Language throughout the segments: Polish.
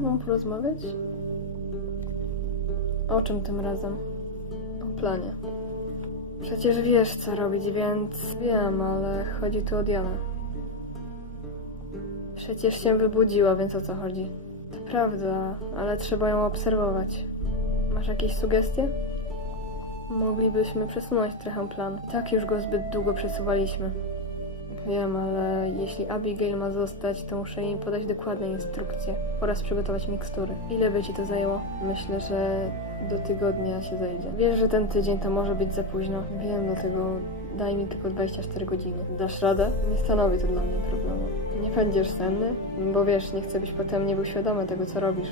tobą porozmawiać? O czym tym razem? O planie. Przecież wiesz, co robić, więc wiem, ale chodzi tu o Dianę. Przecież się wybudziła, więc o co chodzi? To prawda, ale trzeba ją obserwować. Masz jakieś sugestie? Moglibyśmy przesunąć trochę plan. I tak już go zbyt długo przesuwaliśmy. Wiem, ale jeśli Abigail ma zostać, to muszę jej podać dokładne instrukcje oraz przygotować mikstury. Ile by ci to zajęło? Myślę, że do tygodnia się zejdzie. Wiesz, że ten tydzień to może być za późno. Wiem, dlatego daj mi tylko 24 godziny. Dasz radę? Nie stanowi to dla mnie problemu. Nie będziesz senny? Bo wiesz, nie chcę, byś potem nie był świadomy tego, co robisz.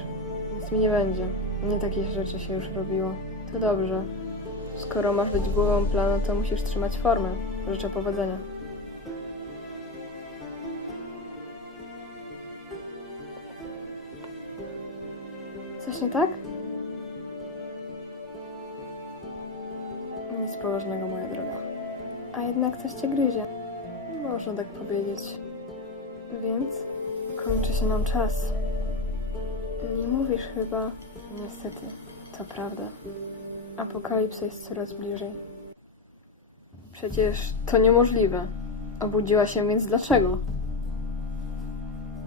Nic mi nie będzie. Nie takich rzeczy się już robiło. To dobrze. Skoro masz być głową planu, to musisz trzymać formę. Życzę powodzenia. Coś nie tak? Nic poważnego, moja droga. A jednak coś cię gryzie. Można tak powiedzieć. Więc kończy się nam czas. Nie mówisz chyba. Niestety, to prawda. Apokalipsa jest coraz bliżej. Przecież to niemożliwe. Obudziła się, więc dlaczego?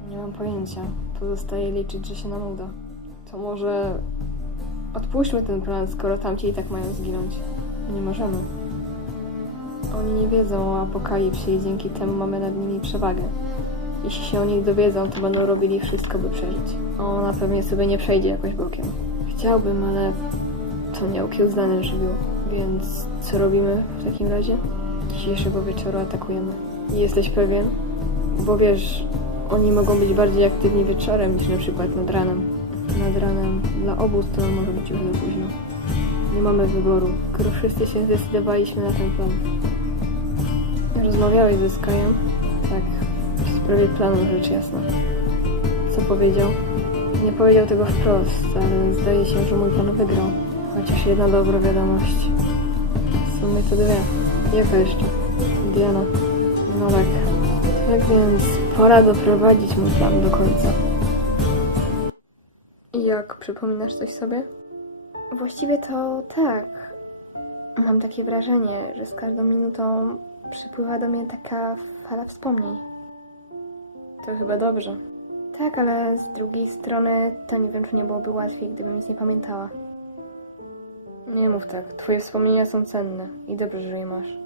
Nie mam pojęcia. Pozostaje liczyć, że się nam uda. To może odpuśćmy ten plan, skoro tamci i tak mają zginąć. Nie możemy. Oni nie wiedzą o apokalipsie i dzięki temu mamy nad nimi przewagę. Jeśli się o nich dowiedzą, to będą robili wszystko, by przeżyć. Ona pewnie sobie nie przejdzie jakoś bokiem. Chciałbym, ale to nie okiełznany żywioł. Więc co robimy w takim razie? Dzisiejszego wieczoru atakujemy. Jesteś pewien? Bo wiesz, oni mogą być bardziej aktywni wieczorem niż na przykład nad ranem. Nad ranem dla obu stron może być już za późno. Nie mamy wyboru, skoro wszyscy się zdecydowaliśmy na ten plan. Rozmawiałeś ze Skyem? Tak, w sprawie planu rzecz jasna. Co powiedział? Nie powiedział tego wprost, ale zdaje się, że mój pan wygrał. Chociaż jedna dobra wiadomość. W sumie to dwie. Jaka jeszcze? Diana. No tak. Tak więc pora doprowadzić mój plan do końca. I jak przypominasz coś sobie? Właściwie to tak. Mam takie wrażenie, że z każdą minutą przypływa do mnie taka fala wspomnień. To chyba dobrze. Tak, ale z drugiej strony to nie wiem, czy nie byłoby łatwiej, gdybym nic nie pamiętała. Nie mów tak. Twoje wspomnienia są cenne i dobrze, że je masz.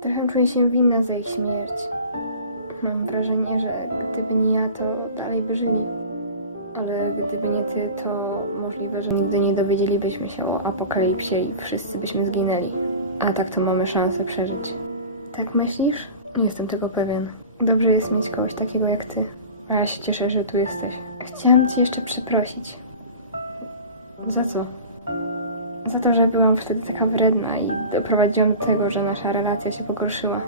Trochę czuję się winna za ich śmierć. Mam wrażenie, że gdyby nie ja, to dalej by żyli. Ale gdyby nie ty, to możliwe, że nigdy nie dowiedzielibyśmy się o apokalipsie i wszyscy byśmy zginęli. A tak to mamy szansę przeżyć. Tak myślisz? Nie jestem tego pewien. Dobrze jest mieć kogoś takiego jak ty. A ja się cieszę, że tu jesteś. Chciałam cię jeszcze przeprosić. Za co? Za to, że byłam wtedy taka wredna i doprowadziłam do tego, że nasza relacja się pogorszyła.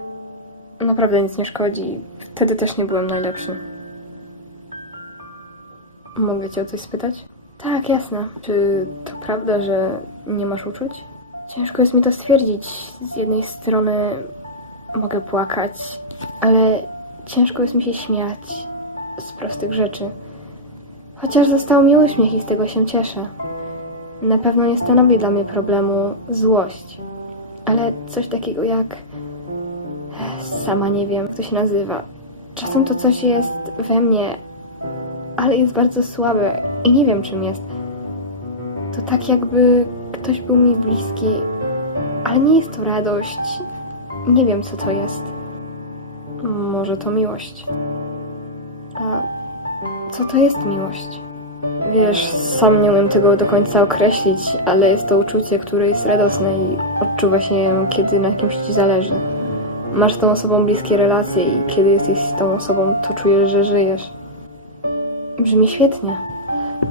Naprawdę nic nie szkodzi. Wtedy też nie byłem najlepszy. Mogę cię o coś spytać? Tak, jasne. Czy to prawda, że nie masz uczuć? Ciężko jest mi to stwierdzić. Z jednej strony mogę płakać, ale ciężko jest mi się śmiać z prostych rzeczy. Chociaż został mi uśmiech i z tego się cieszę. Na pewno nie stanowi dla mnie problemu złość, ale coś takiego jak. Sama nie wiem, jak to się nazywa. Czasem to coś jest we mnie, ale jest bardzo słabe i nie wiem czym jest. To tak jakby ktoś był mi bliski, ale nie jest to radość. Nie wiem co to jest. Może to miłość. A co to jest miłość? Wiesz, sam nie umiem tego do końca określić, ale jest to uczucie, które jest radosne i odczuwa się kiedy na kimś ci zależy. Masz z tą osobą bliskie relacje i kiedy jesteś z tą osobą, to czujesz, że żyjesz. Brzmi świetnie.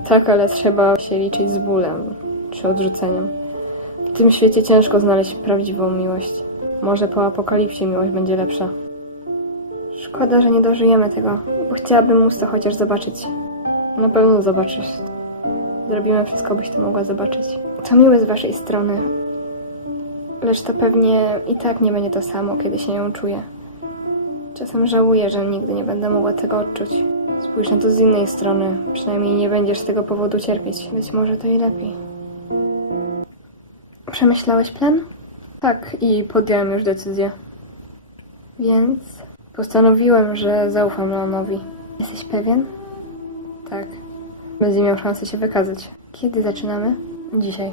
Tak, ale trzeba się liczyć z bólem czy odrzuceniem. W tym świecie ciężko znaleźć prawdziwą miłość. Może po apokalipsie miłość będzie lepsza. Szkoda, że nie dożyjemy tego, bo chciałabym móc to chociaż zobaczyć. Na pewno zobaczysz. Zrobimy wszystko, byś to mogła zobaczyć. To miłe z waszej strony. Lecz to pewnie i tak nie będzie to samo, kiedy się ją czuję. Czasem żałuję, że nigdy nie będę mogła tego odczuć. Spójrz na to z innej strony. Przynajmniej nie będziesz z tego powodu cierpieć. Być może to i lepiej. Przemyślałeś plan? Tak, i podjąłem już decyzję. Więc postanowiłem, że zaufam Leonowi. Jesteś pewien? Tak. Będzie miał szansę się wykazać. Kiedy zaczynamy? Dzisiaj.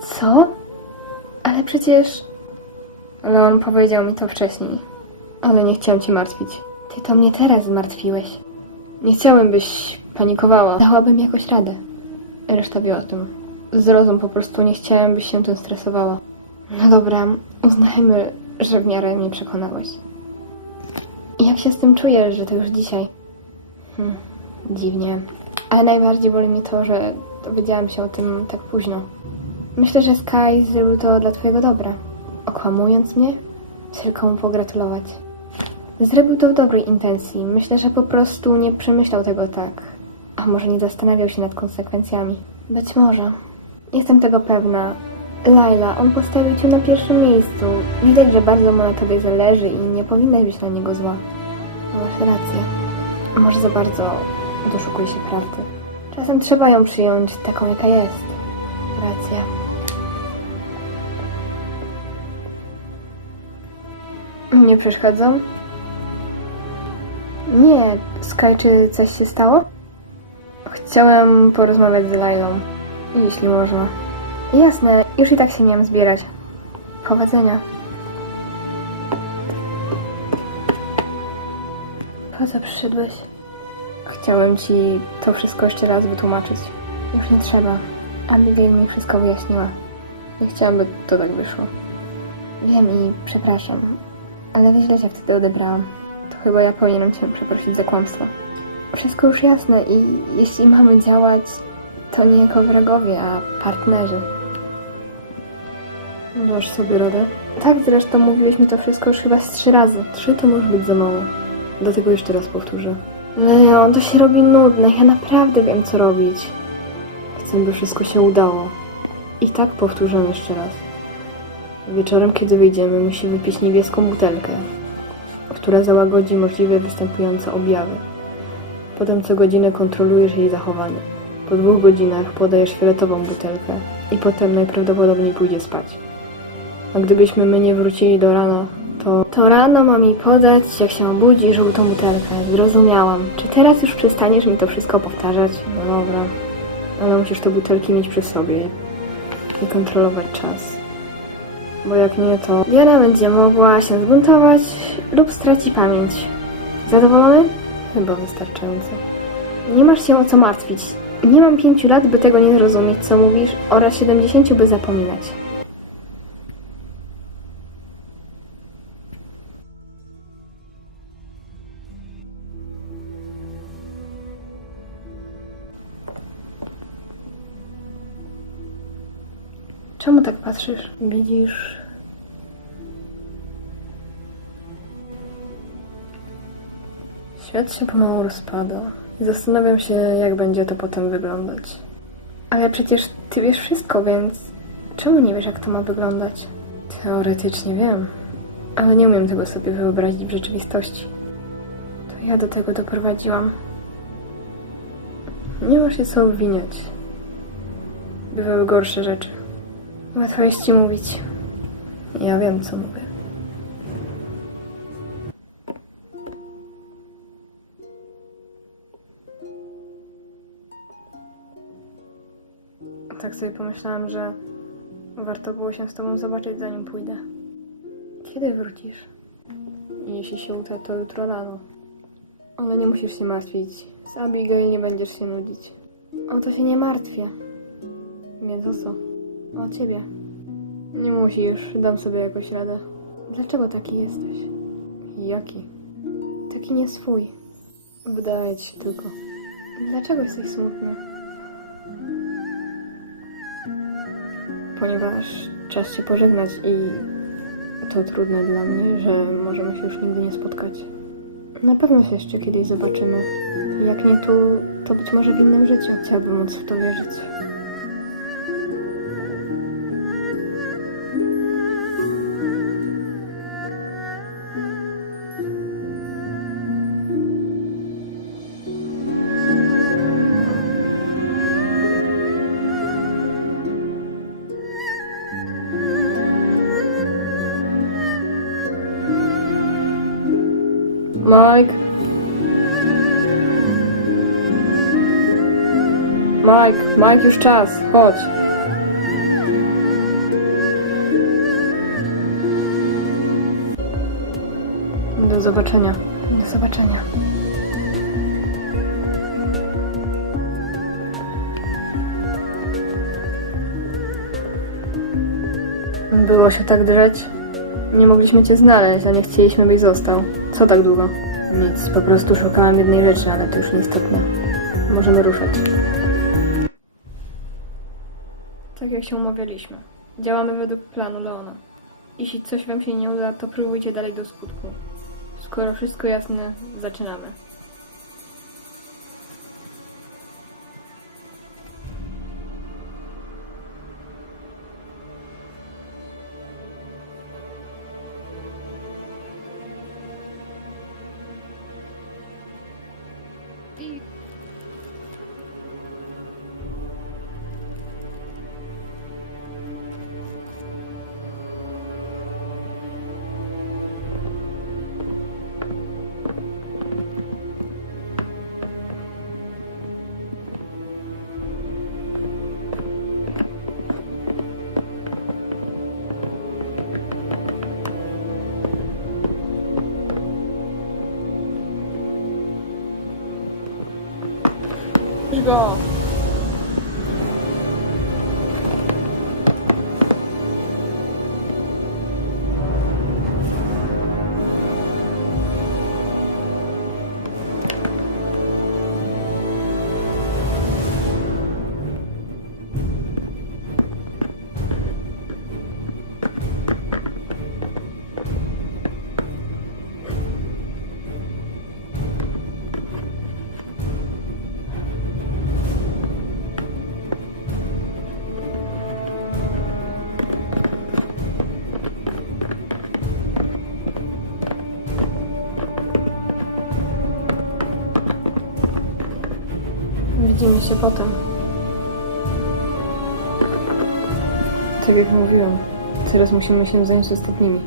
Co? Ale przecież... Leon powiedział mi to wcześniej. Ale nie chciałem ci martwić. Ty to mnie teraz zmartwiłeś. Nie chciałem, byś panikowała. Dałabym jakoś radę. Reszta wie o tym. Zrozum po prostu, nie chciałem, byś się tym stresowała. No dobra, uznajmy, że w miarę mnie przekonałeś. Jak się z tym czujesz, że to już dzisiaj? Hmm, dziwnie. Ale najbardziej boli mnie to, że dowiedziałam się o tym tak późno. Myślę, że Sky zrobił to dla twojego dobra. Okłamując mnie, tylko mu pogratulować. Zrobił to w dobrej intencji. Myślę, że po prostu nie przemyślał tego tak. A może nie zastanawiał się nad konsekwencjami. Być może. Jestem tego pewna. Laila, on postawił cię na pierwszym miejscu. Widać, że bardzo mu na tobie zależy i nie powinnaś być na niego zła. Masz rację. Może za bardzo doszukuj się prawdy. Czasem trzeba ją przyjąć taką, jaka jest. Racja. Nie przeszkadzam? Nie, Sky, czy coś się stało? Chciałem porozmawiać z Lailą, jeśli można. Jasne, już i tak się miałem zbierać. Powodzenia. Po co przyszedłeś? Chciałem ci to wszystko jeszcze raz wytłumaczyć. Już nie trzeba. Abigail mi wszystko wyjaśniła. Nie chciałam, by to tak wyszło. Wiem i przepraszam, ale źle się wtedy odebrałam. To chyba ja powinienem cię przeprosić za kłamstwo. Wszystko już jasne i jeśli mamy działać, to nie jako wrogowie, a partnerzy. Dasz sobie radę? Tak, zresztą mówiłeś mi to wszystko już chyba z trzy razy. Trzy to może być za mało. Dlatego jeszcze raz powtórzę. Leon, to się robi nudne. Ja naprawdę wiem, co robić. Chcę, by wszystko się udało. I tak powtórzę jeszcze raz. Wieczorem, kiedy wyjdziemy, musi wypić niebieską butelkę, która załagodzi możliwe występujące objawy. Potem co godzinę kontrolujesz jej zachowanie. Po dwóch godzinach podajesz fioletową butelkę i potem najprawdopodobniej pójdzie spać. A gdybyśmy my nie wrócili do rana, to... To rano ma mi podać, jak się obudzi, żółtą butelkę. Zrozumiałam. Czy teraz już przestaniesz mi to wszystko powtarzać? No dobra. Ale musisz te butelki mieć przy sobie i kontrolować czas. Bo jak nie, to Diana będzie mogła się zbuntować lub straci pamięć. Zadowolony? Chyba wystarczająco. Nie masz się o co martwić. Nie mam pięciu lat, by tego nie zrozumieć, co mówisz, oraz siedemdziesięciu, by zapominać. Czemu tak patrzysz? Widzisz... Świat się pomału rozpada i zastanawiam się, jak będzie to potem wyglądać. Ale przecież ty wiesz wszystko, więc czemu nie wiesz, jak to ma wyglądać? Teoretycznie wiem, ale nie umiem tego sobie wyobrazić w rzeczywistości. To ja do tego doprowadziłam. Nie ma się co obwiniać. Bywały gorsze rzeczy. Łatwo jest ci mówić. Ja wiem, co mówię. Tak sobie pomyślałam, że warto było się z tobą zobaczyć, zanim pójdę. Kiedy wrócisz? Jeśli się uda, to jutro rano. Ale nie musisz się martwić. Z Abigail nie będziesz się nudzić. O to się nie martwię. Więc o co? O ciebie. Nie musisz, dam sobie jakoś radę. Dlaczego taki jesteś? Jaki? Taki nie swój. Wydaje ci się tylko. Dlaczego jesteś smutny? Ponieważ czas się pożegnać i to trudne dla mnie, że możemy się już nigdy nie spotkać. Na pewno się jeszcze kiedyś zobaczymy. Jak nie tu, to być może w innym życiu. Chciałabym móc w to wierzyć. Mike, Mike, już czas, chodź. Do zobaczenia. Do zobaczenia. Było się tak drzeć. Nie mogliśmy cię znaleźć, a nie chcieliśmy, byś został. Co tak długo? Nic, po prostu szukałem jednej rzeczy, ale to już niestety. Możemy ruszać. Się umawialiśmy. Działamy według planu Leona. Jeśli coś wam się nie uda, to próbujcie dalej do skutku. Skoro wszystko jasne, zaczynamy. Już go! Widzimy się potem. Tak jak mówiłem, teraz musimy się zająć ostatnimi.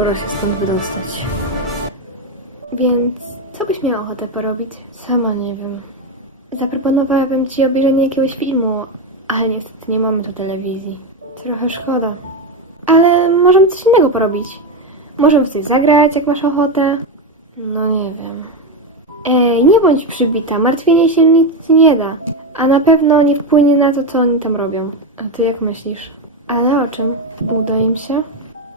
Pora się stąd wydostać. Więc co byś miała ochotę porobić? Sama nie wiem. Zaproponowałabym ci obejrzenie jakiegoś filmu, ale niestety nie mamy tu telewizji. Trochę szkoda. Ale możemy coś innego porobić. Możemy coś zagrać, jak masz ochotę. No nie wiem. Ej, nie bądź przybita, martwienie się nic nie da. A na pewno nie wpłynie na to, co oni tam robią. A ty jak myślisz? Ale o czym? Uda im się?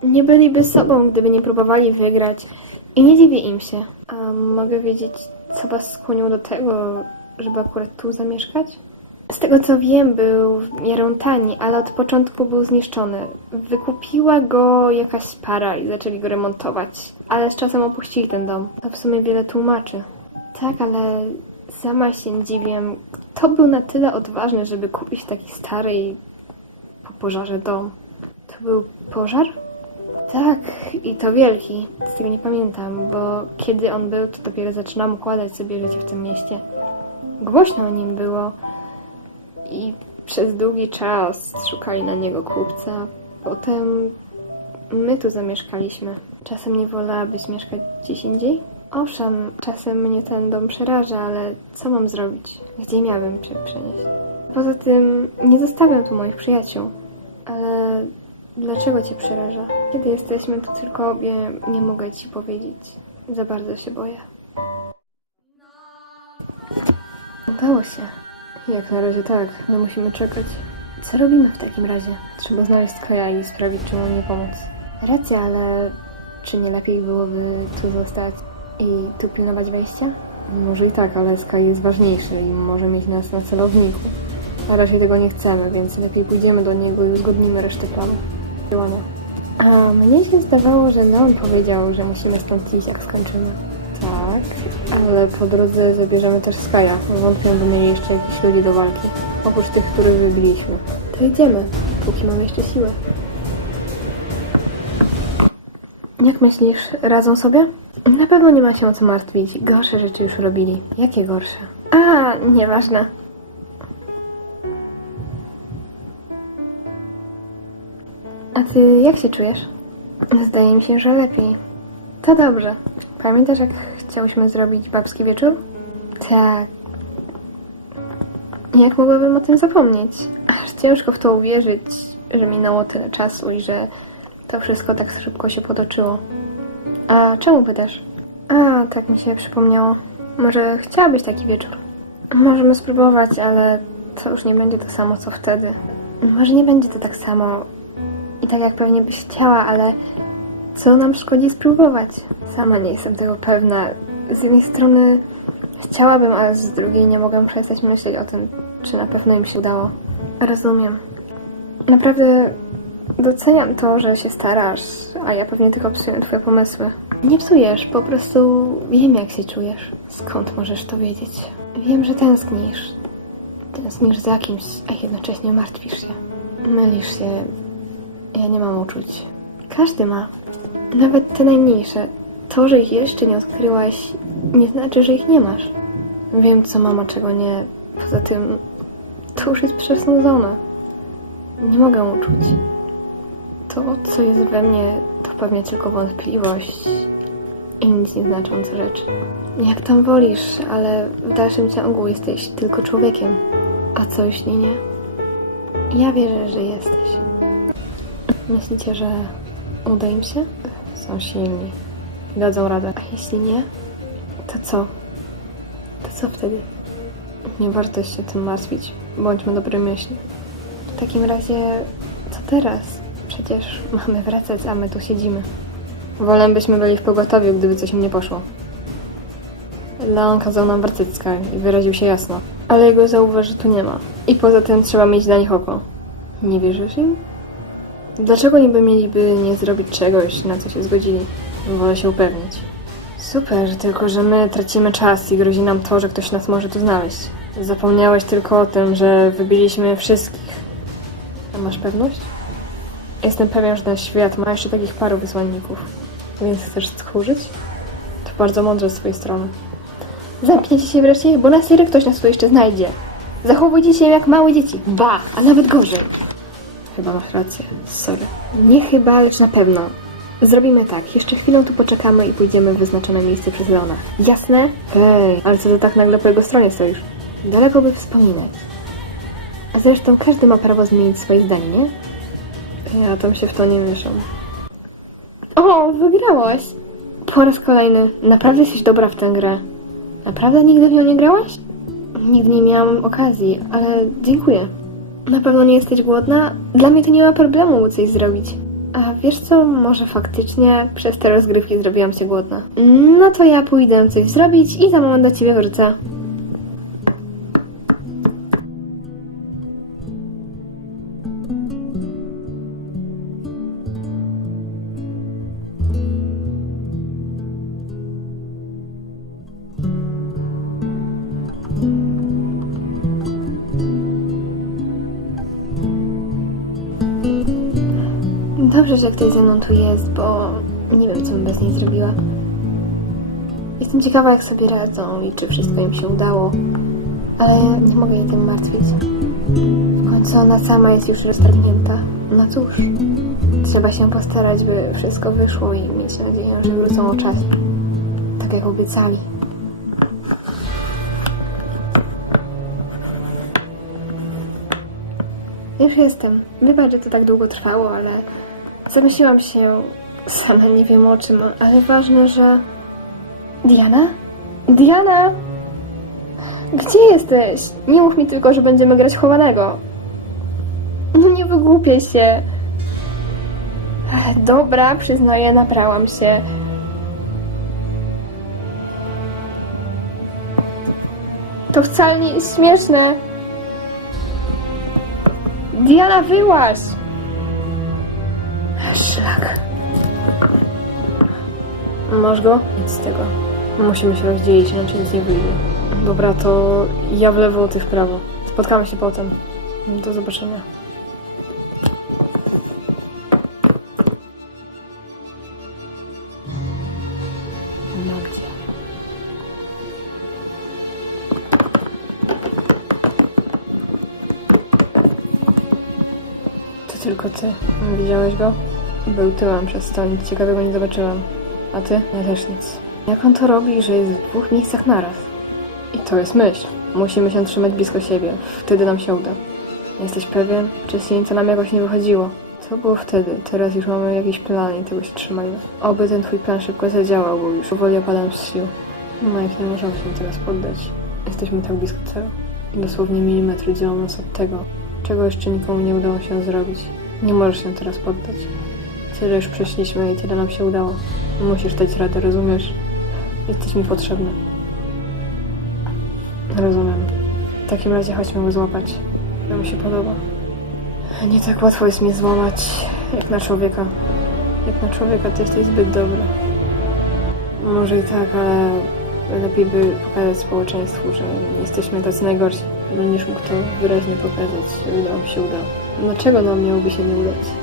Nie byliby sobą, gdyby nie próbowali wygrać. I nie dziwię im się. A mogę wiedzieć, co was skłoniło do tego, żeby akurat tu zamieszkać? Z tego co wiem, był w miarę tani, ale od początku był zniszczony. Wykupiła go jakaś para i zaczęli go remontować, ale z czasem opuścili ten dom. To w sumie wiele tłumaczy. Tak, ale sama się dziwię, kto był na tyle odważny, żeby kupić taki stary i po pożarze dom. To był pożar? Tak, i to wielki. Z tego nie pamiętam, bo kiedy on był, to dopiero zaczynam układać sobie życie w tym mieście. Głośno o nim było i przez długi czas szukali na niego kupca. Potem my tu zamieszkaliśmy. Czasem nie wolałabyś mieszkać gdzieś indziej? Owszem, czasem mnie ten dom przeraża, ale co mam zrobić? Gdzie miałabym się przenieść? Poza tym nie zostawiam tu moich przyjaciół. Ale dlaczego cię przeraża? Kiedy jesteśmy tu tylko obie, nie mogę ci powiedzieć. Za bardzo się boję. Udało się. Jak na razie tak, ale musimy czekać. Co robimy w takim razie? Trzeba znaleźć Kaja i sprawić, czy mu nie pomóc. Racja, ale czy nie lepiej byłoby tu zostać i tu pilnować wejścia? Może i tak, ale Sky jest ważniejszy i może mieć nas na celowniku. Na razie tego nie chcemy, więc lepiej pójdziemy do niego i uzgodnimy resztę planu. A mnie się zdawało, że Leon powiedział, że musimy stąd iść, jak skończymy. Tak, ale po drodze zabierzemy też Skaja. Wątpię, by mieli jeszcze jakieś ludzi do walki. Oprócz tych, których wybiliśmy. To idziemy, póki mamy jeszcze siłę. Jak myślisz, radzą sobie? Na pewno nie ma się o co martwić. Gorsze rzeczy już robili. Jakie gorsze? A, nieważne. A ty jak się czujesz? Zdaje mi się, że lepiej. To dobrze. Pamiętasz, jak chciałyśmy zrobić babski wieczór? Tak. Jak mogłabym o tym zapomnieć? Aż ciężko w to uwierzyć, że minęło tyle czasu i że to wszystko tak szybko się potoczyło. A czemu pytasz? A, tak mi się przypomniało. Może chciałabyś taki wieczór? Możemy spróbować, ale to już nie będzie to samo co wtedy. Może nie będzie to tak samo tak jak pewnie byś chciała, ale co nam szkodzi spróbować? Sama nie jestem tego pewna. Z jednej strony chciałabym, ale z drugiej nie mogę przestać myśleć o tym, czy na pewno im się udało. Rozumiem. Naprawdę doceniam to, że się starasz, a ja pewnie tylko psuję twoje pomysły. Nie psujesz, po prostu wiem jak się czujesz. Skąd możesz to wiedzieć? Wiem, że tęsknisz. Tęsknisz za kimś, a jednocześnie martwisz się. Mylisz się. Ja nie mam uczuć. Każdy ma. Nawet te najmniejsze. To, że ich jeszcze nie odkryłaś, nie znaczy, że ich nie masz. Wiem, co mama, czego nie. Poza tym, to już jest przesnudzone. Nie mogę uczuć. To, co jest we mnie, to pewnie tylko wątpliwość i nic nie znaczące rzeczy. Jak tam wolisz, ale w dalszym ciągu jesteś tylko człowiekiem. A co jeśli nie? Ja wierzę, że jesteś. Myślicie, że uda im się? Są silni. Dadzą radę. A jeśli nie, to co? To co wtedy? Nie warto się tym martwić. Bądźmy dobrej myśli. W takim razie, co teraz? Przecież mamy wracać, a my tu siedzimy. Wolę, byśmy byli w pogotowiu, gdyby coś im nie poszło. Leon kazał nam wracać z Sky i wyraził się jasno. Ale jego zauważy tu nie ma. I poza tym trzeba mieć dla nich oko. Nie wierzysz im? Dlaczego niby mieliby nie zrobić czegoś, na co się zgodzili? Wolę się upewnić. Super, tylko że my tracimy czas i grozi nam to, że ktoś nas może tu znaleźć. Zapomniałeś tylko o tym, że wybiliśmy wszystkich. A masz pewność? Jestem pewien, że ten świat ma jeszcze takich paru wysłanników. Więc chcesz stchórzyć? To bardzo mądre z twojej strony. Zamknijcie się wreszcie, bo na serio ktoś nas tu jeszcze znajdzie. Zachowujcie się jak małe dzieci. Ba, a nawet gorzej. Chyba masz rację. Sorry. Nie chyba, lecz na pewno. Zrobimy tak. Jeszcze chwilę tu poczekamy i pójdziemy w wyznaczone miejsce przez Leona. Jasne? Hej, ale co ty tak nagle po jego stronie stoisz? Daleko by wspominać. A zresztą każdy ma prawo zmienić swoje zdanie, nie? Ja tam się w to nie mieszam. O, wygrałaś! Po raz kolejny. Naprawdę jesteś dobra w tę grę. Naprawdę nigdy w nią nie grałaś? Nigdy nie miałam okazji, ale dziękuję. Na pewno nie jesteś głodna? Dla mnie to nie ma problemu coś zrobić. A wiesz co, może faktycznie przez te rozgrywki zrobiłam się głodna. No to ja pójdę coś zrobić i za moment do ciebie wrócę. Dobrze, że ktoś ze mną tu jest, bo nie wiem, co bym bez niej zrobiła. Jestem ciekawa, jak sobie radzą i czy wszystko im się udało, ale nie mogę jej tym martwić. W końcu ona sama jest już roztargnięta. No cóż, trzeba się postarać, by wszystko wyszło i mieć nadzieję, że wrócą o czas. Tak jak obiecali. Już jestem. Wybacz, że to tak długo trwało, ale zamyśliłam się sama nie wiem o czym, ale ważne, że... Diana? Diana! Gdzie jesteś? Nie mów mi tylko, że będziemy grać chowanego. No nie wygłupię się. Dobra, przyznaję, nabrałam się. To wcale nie jest śmieszne. Diana, wyłaź! Masz go? Nic z tego. Musimy się rozdzielić, inaczej nic nie wyjdzie. Dobra, to ja w lewo, ty w prawo. Spotkamy się potem. Do zobaczenia. To tylko ty. Widziałeś go? Był tyłem przez to, nic ciekawego nie zobaczyłam. A ty? Ja też nic. Jak on to robi, że jest w dwóch miejscach naraz? I to jest myśl. Musimy się trzymać blisko siebie. Wtedy nam się uda. Jesteś pewien? Wcześniej to nam jakoś nie wychodziło. To było wtedy. Teraz już mamy jakiś plan i tego się trzymajmy. Oby ten twój plan szybko zadziałał, bo już powoli opadam z sił. Mike, nie możemy się teraz poddać. Jesteśmy tak blisko celu. Dosłownie milimetry dzielą nas od tego, czego jeszcze nikomu nie udało się zrobić. Nie możesz się teraz poddać. Tyle już przeszliśmy i tyle nam się udało. Musisz dać radę, rozumiesz? Jesteś mi potrzebny. Rozumiem. W takim razie chodźmy go złapać. To mi się podoba. Nie tak łatwo jest mnie złamać, jak na człowieka. Jak na człowieka ty jesteś zbyt dobry. Może i tak, ale lepiej by pokazać społeczeństwu, że jesteśmy tacy najgorsi. Będziesz mógł to wyraźnie pokazać, żeby nam się udało. Dlaczego nam miałoby się nie udać?